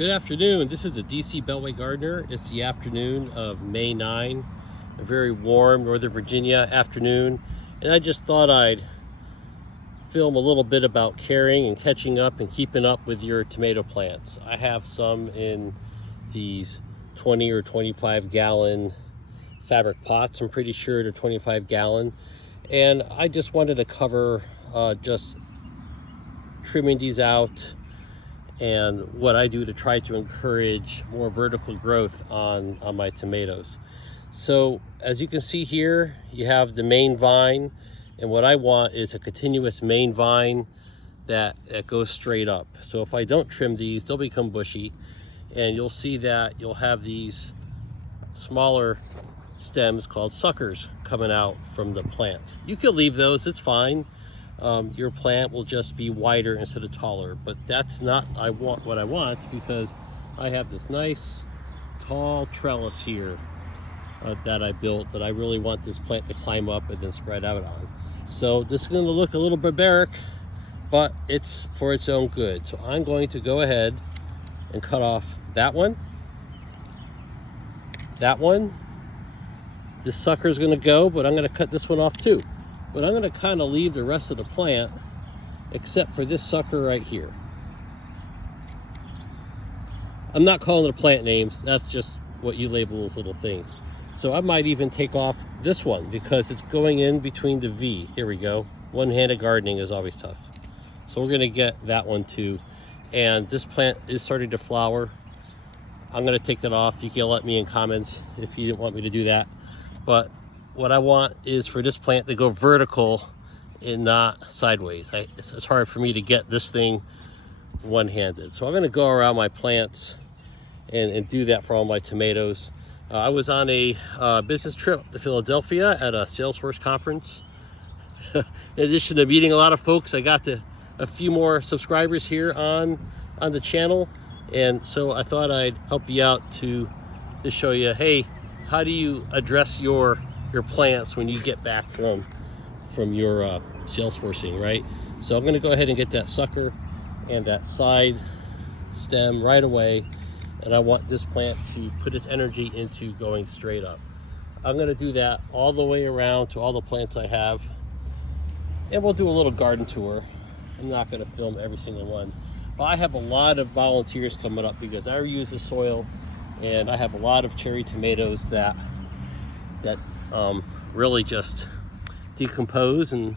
Good afternoon. This is the DC Beltway Gardener. It's the afternoon of May 9, a very warm Northern Virginia afternoon. And I just thought I'd film a little bit about caring and catching up and keeping up with your tomato plants. I have some in these 20 or 25 gallon fabric pots. I'm pretty sure they're 25 gallon. And I just wanted to cover just trimming these out and what I do to try to encourage more vertical growth on my tomatoes. So as you can see here, you have the main vine, and what I want is a continuous main vine that goes straight up. So if I don't trim these, they'll become bushy, and you'll see that you'll have these smaller stems called suckers coming out from the plant. You can leave those, it's fine. Your plant will just be wider instead of taller, but that's not what I want, because I have this nice tall trellis here that I built that I really want this plant to climb up and then spread out on. So this is going to look a little barbaric, but it's for its own good. So I'm going to go ahead and cut off that one. This sucker is going to go, but I'm going to cut this one off too. But I'm going to kind of leave the rest of the plant except for this sucker right here. I'm not calling it plant names, that's just what you label those little things. So I might even take off this one because it's going in between the V. Here we go. One-handed gardening is always tough. So we're going to get that one too. And this plant is starting to flower. I'm going to take that off. You can let me in comments if you didn't want me to do that. But what I want is for this plant to go vertical and not sideways. It's hard for me to get this thing one-handed. So I'm going to go around my plants and do that for all my tomatoes. I was on a business trip to Philadelphia at a Salesforce conference. In addition to meeting a lot of folks, I got a few more subscribers here on the channel. And so I thought I'd help you out to show you, hey, how do you address your plants when you get back from your Salesforcing, right? So I'm going to go ahead and get that sucker and that side stem right away, and I want this plant to put its energy into going straight up. I'm going to do that all the way around to all the plants I have, and we'll do a little garden tour. I'm not going to film every single one, but I have a lot of volunteers coming up because I reuse the soil, and I have a lot of cherry tomatoes that really just decompose and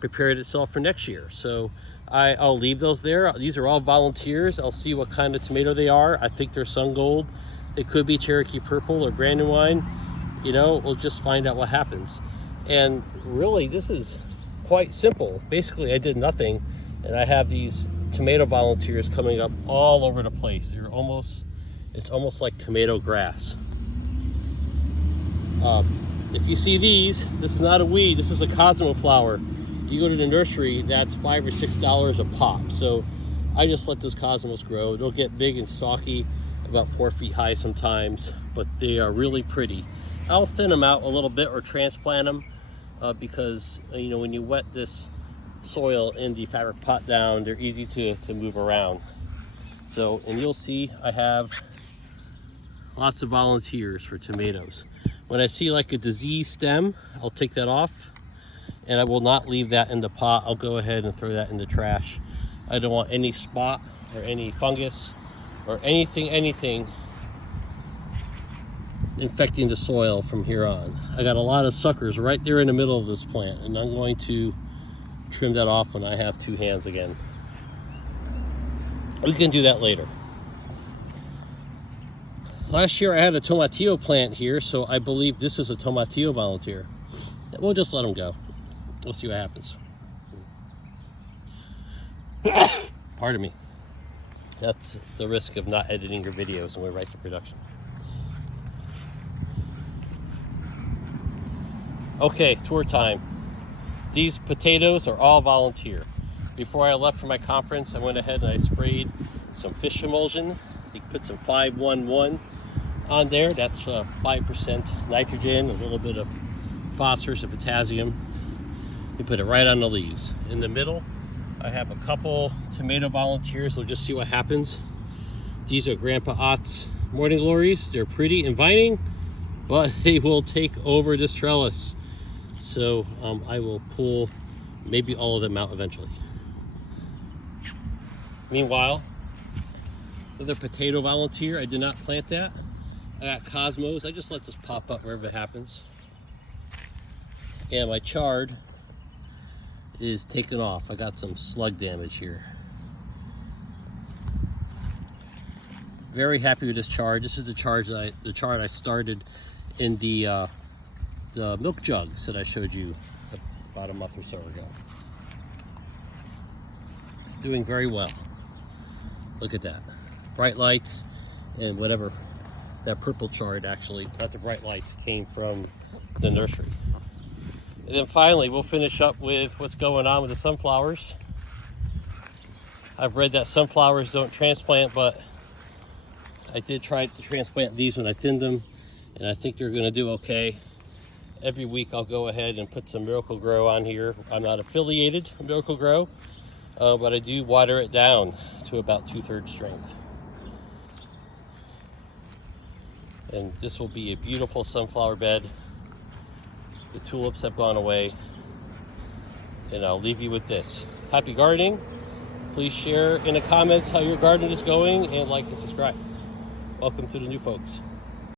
prepare itself for next year. So I'll leave those there. These are all volunteers. I'll see what kind of tomato they are. I think they're sun gold. It could be Cherokee purple or Brandywine. You know, we'll just find out what happens. And really, this is quite simple. Basically, I did nothing, and I have these tomato volunteers coming up all over the place. It's almost like tomato grass. If you see these, this is not a weed, this is a cosmo flower. You go to the nursery, that's $5 or $6 a pop. So I just let those cosmos grow. They'll get big and stalky, about 4 feet high sometimes, but they are really pretty. I'll thin them out a little bit or transplant them because, you know, when you wet this soil in the fabric pot down, they're easy to move around. So, and you'll see I have lots of volunteers for tomatoes. When I see like a diseased stem, I'll take that off, and I will not leave that in the pot. I'll go ahead and throw that in the trash. I don't want any spot or any fungus or anything infecting the soil from here on. I got a lot of suckers right there in the middle of this plant, and I'm going to trim that off when I have two hands again. We can do that later. Last year I had a tomatillo plant here, so I believe this is a tomatillo volunteer. We'll just let them go. We'll see what happens. Pardon me. That's the risk of not editing your videos and we're right to production. Okay, tour time. These potatoes are all volunteer. Before I left for my conference, I went ahead and I sprayed some fish emulsion. You put some 511 on there. That's 5% nitrogen, a little bit of phosphorus and potassium. You put it right on the leaves. In the middle, I have a couple tomato volunteers. We'll just see what happens. These are Grandpa Ott's morning glories. They're pretty and vining, but they will take over this trellis. So I will pull maybe all of them out eventually. Meanwhile, another potato volunteer. I did not plant that. I got cosmos. I just let this pop up wherever it happens. And my chard is taken off. I got some slug damage here. Very happy with this chard. This is the chard I started in the milk jugs that I showed you about a month or so ago. It's doing very well. Look at that. Bright lights and whatever. That purple chard actually, not the bright lights, came from the nursery. And then finally, we'll finish up with what's going on with the sunflowers. I've read that sunflowers don't transplant, but I did try to transplant these when I thinned them, and I think they're gonna do okay. Every week I'll go ahead and put some Miracle Grow on here. I'm not affiliated with Miracle Grow, but I do water it down to about 2/3 strength. And this will be a beautiful sunflower bed. The tulips have gone away. And I'll leave you with this. Happy gardening. Please share in the comments how your garden is going, and like and subscribe. Welcome to the new folks.